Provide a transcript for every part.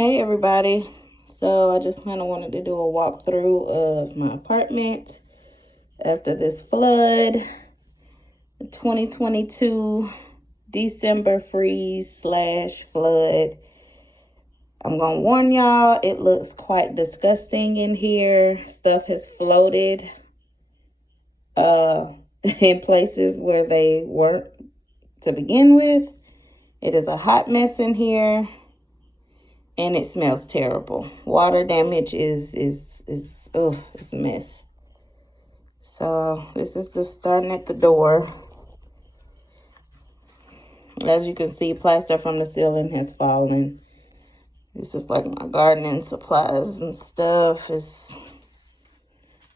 Hey everybody. So I just kind of wanted to do a walkthrough of my apartment after this flood. 2022 December freeze slash flood. I'm going to warn y'all, it looks quite disgusting in here. Stuff has floated in places where they weren't to begin with. It is a hot mess in here. And it smells terrible. Water damage is it's a mess. So this is just starting at the door. As you can see, plaster from the ceiling has fallen. This is like my gardening supplies and stuff.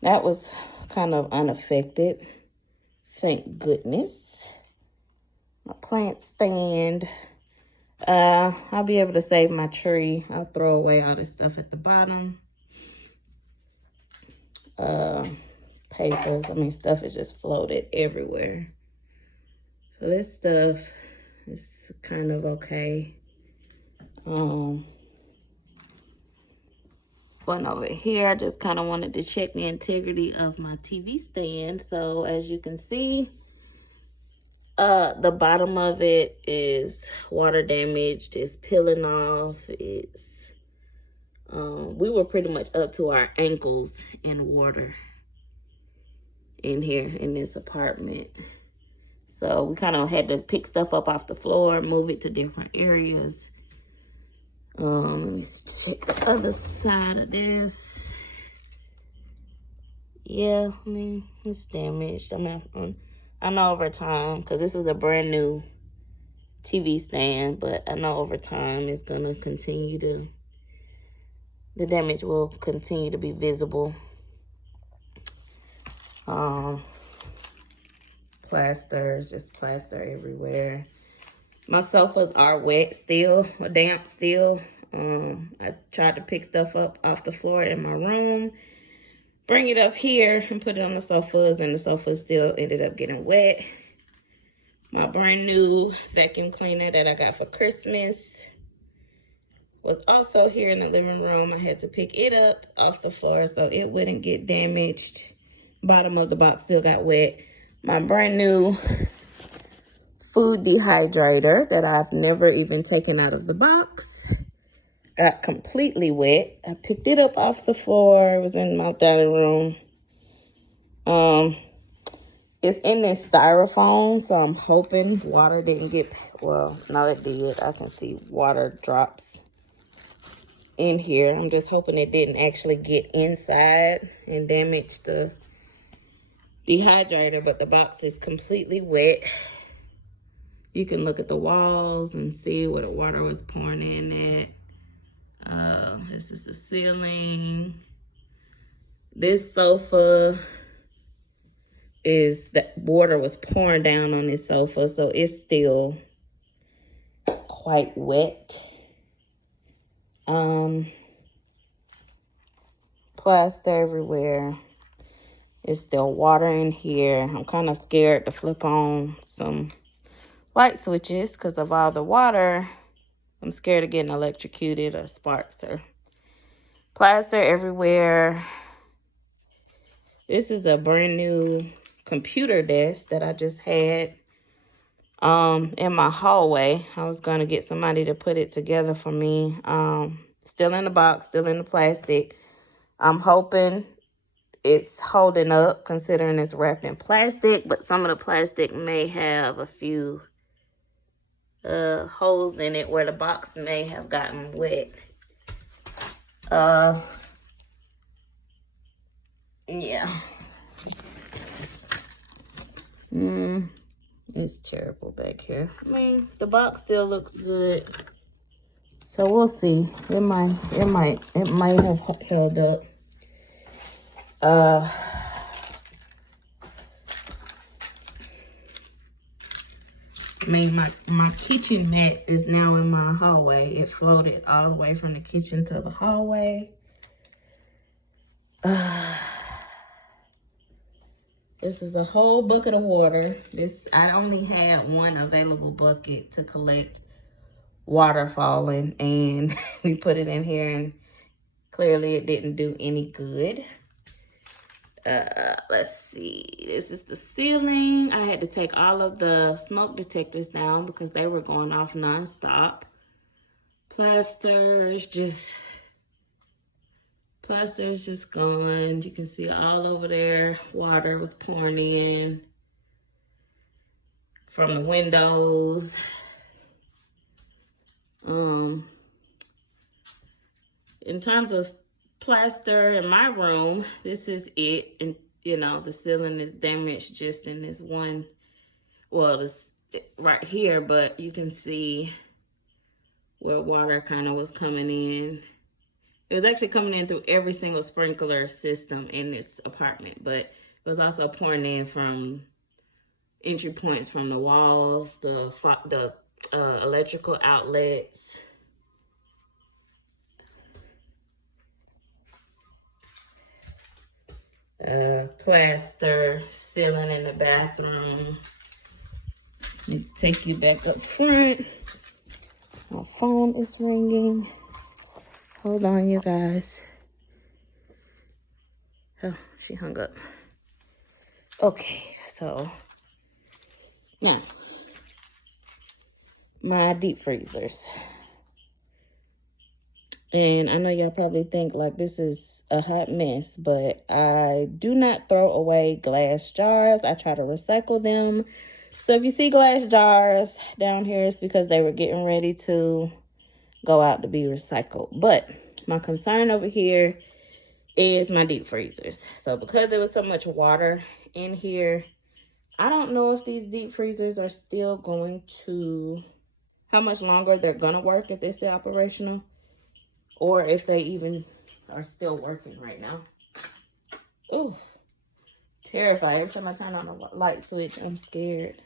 That was kind of unaffected. Thank goodness. My plant stand. I'll be able to save my tree. I'll throw away all this stuff at the bottom. Papers, stuff is just floated everywhere. So this stuff is kind of okay. Going over here, I just kind of wanted to check the integrity of my TV stand. So as you can see, the bottom of it is water damaged. It's peeling off. It's we were pretty much up to our ankles in water in here in this apartment. So we kind of had to pick stuff up off the floor, move it to different areas. Let me check the other side of this. Yeah, it's damaged. I know over time, because this was a brand new TV stand, but I know over time it's gonna continue to, the damage will continue to be visible. Just plaster everywhere. My sofas are wet still, or damp still. I tried to pick stuff up off the floor in my room, bring it up here and put it on the sofas, and the sofas still ended up getting wet. My brand new vacuum cleaner that I got for Christmas was also here in the living room. I had to pick it up off the floor so it wouldn't get damaged. Bottom of the box still got wet. My brand new food dehydrator that I've never even taken out of the box got completely wet. I picked it up off the floor. It was in my dining room. It's in this styrofoam, so I'm hoping water didn't get, well, no, it did. I can see water drops in here. I'm just hoping it didn't actually get inside and damage the dehydrator, but the box is completely wet. You can look at the walls and see where the water was pouring in at. This is the ceiling. This sofa is, that water was pouring down on this sofa, so it's still quite wet. Plaster everywhere. It's still water in here. I'm kind of scared to flip on some light switches because of all the water. I'm scared of getting electrocuted or sparks or plaster everywhere. This is a brand new computer desk that I just had in my hallway. I was going to get somebody to put it together for me. Still in the box, still in the plastic. I'm hoping it's holding up considering it's wrapped in plastic, but some of the plastic may have a few holes in it where the box may have gotten wet. Yeah. It's terrible back here. The box still looks good. So we'll see. It might have held up. My kitchen mat is now in my hallway. It floated all the way from the kitchen to the hallway. This is a whole bucket of water. I only had one available bucket to collect water falling, and we put it in here and clearly it didn't do any good. Let's see, this is the ceiling. I had to take all of the smoke detectors down because they were going off nonstop. Plaster is just gone. You can see all over there, water was pouring in from the windows. In terms of plaster in my room, this is it. And you know, the ceiling is damaged just in this one, well, this right here, but you can see where water kind of was coming in. It was actually coming in through every single sprinkler system in this apartment, but it was also pouring in from entry points from the walls, the electrical outlets. Plaster ceiling in the bathroom. Let me take you back up front. My phone is ringing. Hold on, you guys. Oh, she hung up. Okay, so now my deep freezers. And I know y'all probably think like this is a hot mess, but I do not throw away glass jars. I try to recycle them. So if you see glass jars down here, it's because they were getting ready to go out to be recycled. But my concern over here is my deep freezers. So because there was so much water in here, I don't know if these deep freezers are still going to, how much longer they're gonna work if they're still operational, or if they even are still working right now. Oh, terrified. Every time I turn on the light switch, I'm scared.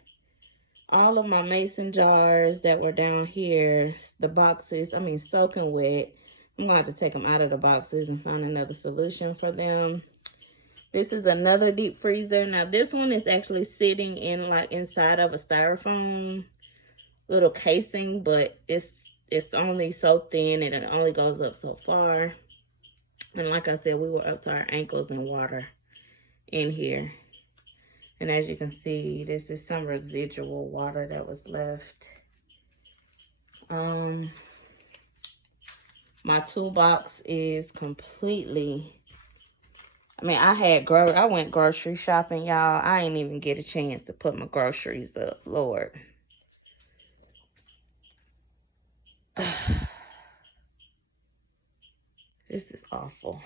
All of my mason jars that were down here, the boxes, I mean, soaking wet. I'm going to have to take them out of the boxes and find another solution for them. This is another deep freezer. Now, this one is actually sitting in like inside of a styrofoam little casing, but it's only so thin and it only goes up so far. And like I said, we were up to our ankles in water in here. And as you can see, this is some residual water that was left. My toolbox is completely, I mean, I went grocery shopping, y'all. I ain't even get a chance to put my groceries up, Lord. This is awful.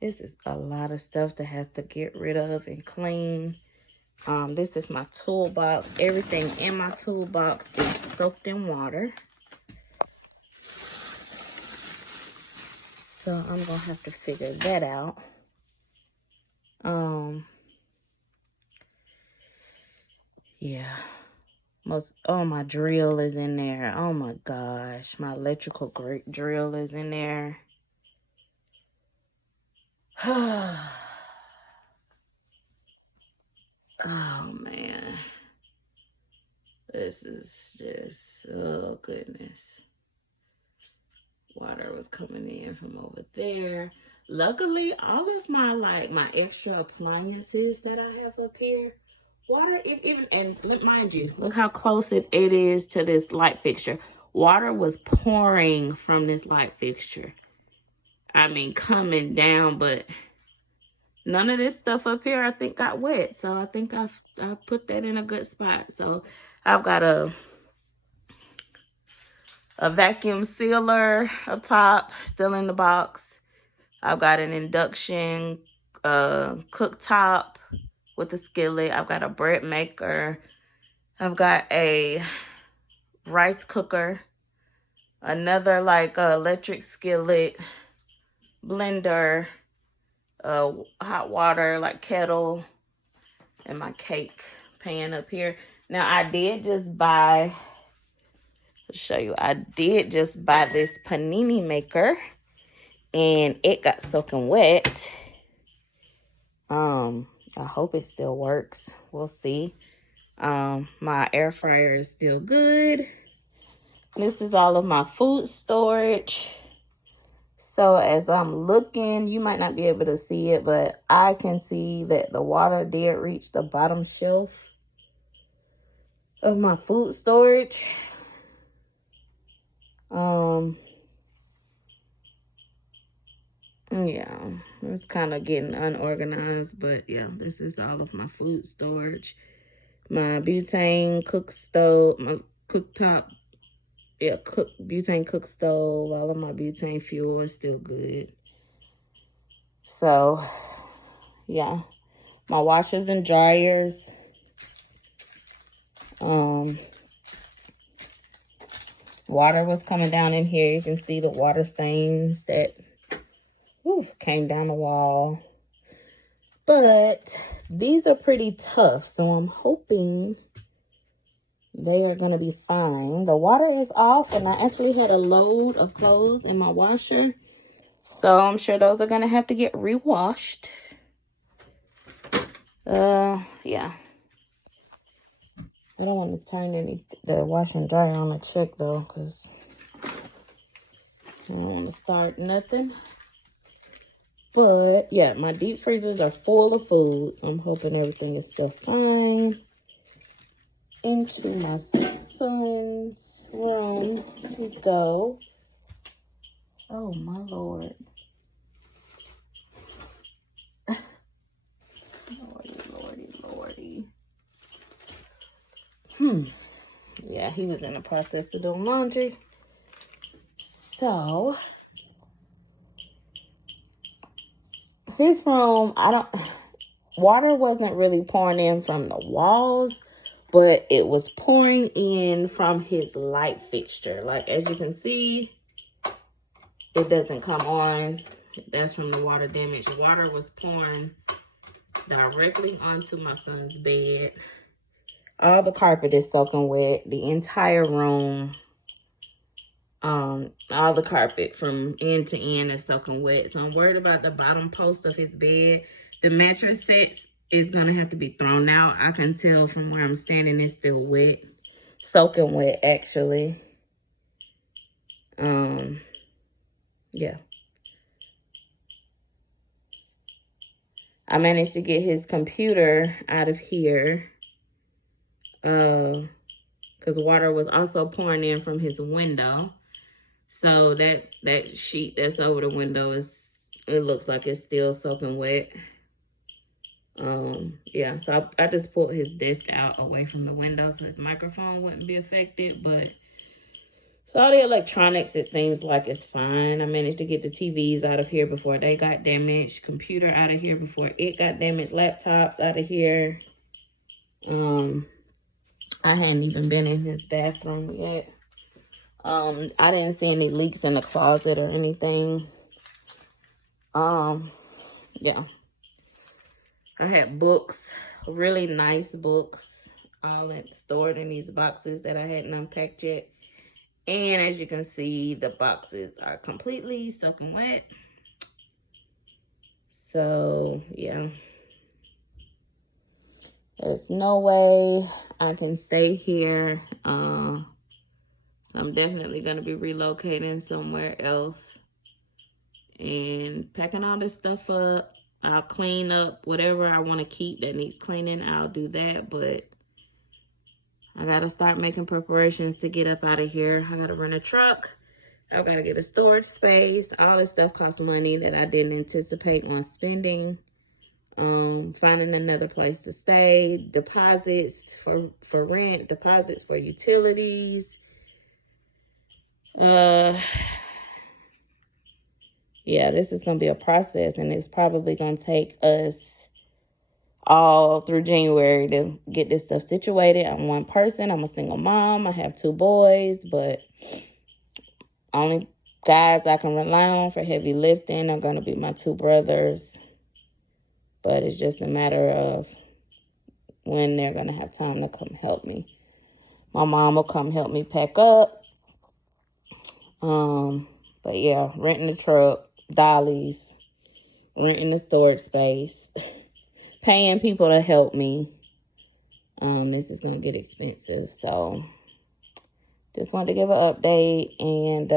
This is a lot of stuff to have to get rid of and clean. This is my toolbox. Everything in my toolbox is soaked in water. So I'm gonna have to figure that out. Yeah. My drill is in there. Oh my gosh. My electrical drill is in there. Oh man. This is just, oh goodness. Water was coming in from over there. Luckily, all of my extra appliances that I have up here, water, and mind you, look how close it is to this light fixture. Water was pouring from this light fixture. I mean, coming down, but none of this stuff up here, I think, got wet. So I think I put that in a good spot. So I've got a vacuum sealer up top, still in the box. I've got an induction cooktop with a skillet. I've got a bread maker. I've got a rice cooker, another like electric skillet, blender, hot water like kettle, and my cake pan up here. Now I did just buy, to show you, I did just buy this panini maker, and it got soaking wet. I hope it still works. We'll see. My air fryer is still good. This is all of my food storage. So as I'm looking, you might not be able to see it, but I can see that the water did reach the bottom shelf of my food storage. Yeah, it's kind of getting unorganized, but yeah, this is all of my food storage. My butane cook stove, my cooktop, butane cook stove, all of my butane fuel is still good. So, yeah, my washers and dryers. Water was coming down in here. You can see the water stains that came down the wall. But these are pretty tough, so I'm hoping they are going to be fine. The water is off, and I actually had a load of clothes in my washer. So I'm sure those are going to have to get re-washed. Yeah. I don't want to turn the wash and dryer on the check, though, because I don't want to start nothing. But, yeah, my deep freezers are full of food. So I'm hoping everything is still fine. Into my son's room we go. Oh, my Lord. Lordy. Yeah, he was in the process of doing laundry. So, his room, water wasn't really pouring in from the walls, but it was pouring in from his light fixture. Like, as you can see, it doesn't come on. That's from the water damage. Water was pouring directly onto my son's bed. All the carpet is soaking wet. The entire room, all the carpet from end to end is soaking wet. So I'm worried about the bottom post of his bed. The mattress sets is going to have to be thrown out. I can tell from where I'm standing, it's still wet. Soaking wet, actually. Yeah. I managed to get his computer out of here. Because water was also pouring in from his window. So that sheet that's over the window it looks like it's still soaking wet. Yeah, so I just pulled his desk out away from the window so his microphone wouldn't be affected. But so all the electronics, it seems like it's fine. I managed to get the TVs out of here before they got damaged. Computer out of here before it got damaged. Laptops out of here. I hadn't even been in his bathroom yet. I didn't see any leaks in the closet or anything. Yeah. I had books, really nice books, all stored in these boxes that I hadn't unpacked yet. And as you can see, the boxes are completely soaking wet. So, yeah. There's no way I can stay here. So I'm definitely going to be relocating somewhere else and packing all this stuff up. I'll clean up whatever I want to keep that needs cleaning. I'll do that, but I got to start making preparations to get up out of here. I got to rent a truck. I've got to get a storage space. All this stuff costs money that I didn't anticipate on spending. Finding another place to stay, deposits for rent, deposits for utilities. Yeah, this is going to be a process, and it's probably going to take us all through January to get this stuff situated. I'm one person. I'm a single mom. I have 2 boys, but only guys I can rely on for heavy lifting are going to be my 2 brothers. But it's just a matter of when they're going to have time to come help me. My mom will come help me pack up. But yeah, renting the truck, dollies, renting the storage space, paying people to help me. This is going to get expensive. So just wanted to give an update, and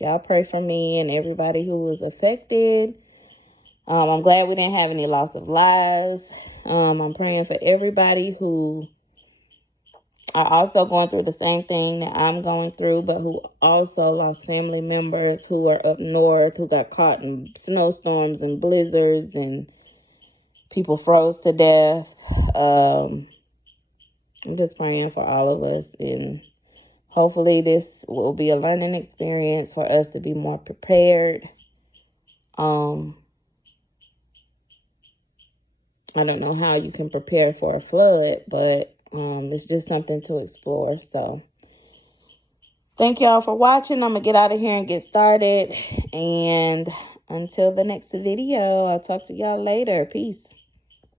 y'all pray for me and everybody who was affected. I'm glad we didn't have any loss of lives. I'm praying for everybody who are also going through the same thing that I'm going through, but who also lost family members who are up north, who got caught in snowstorms and blizzards, and people froze to death. I'm just praying for all of us, and hopefully this will be a learning experience for us to be more prepared. I don't know how you can prepare for a flood, but it's just something to explore. So thank y'all for watching. I'm going to get out of here and get started. And until the next video, I'll talk to y'all later. Peace.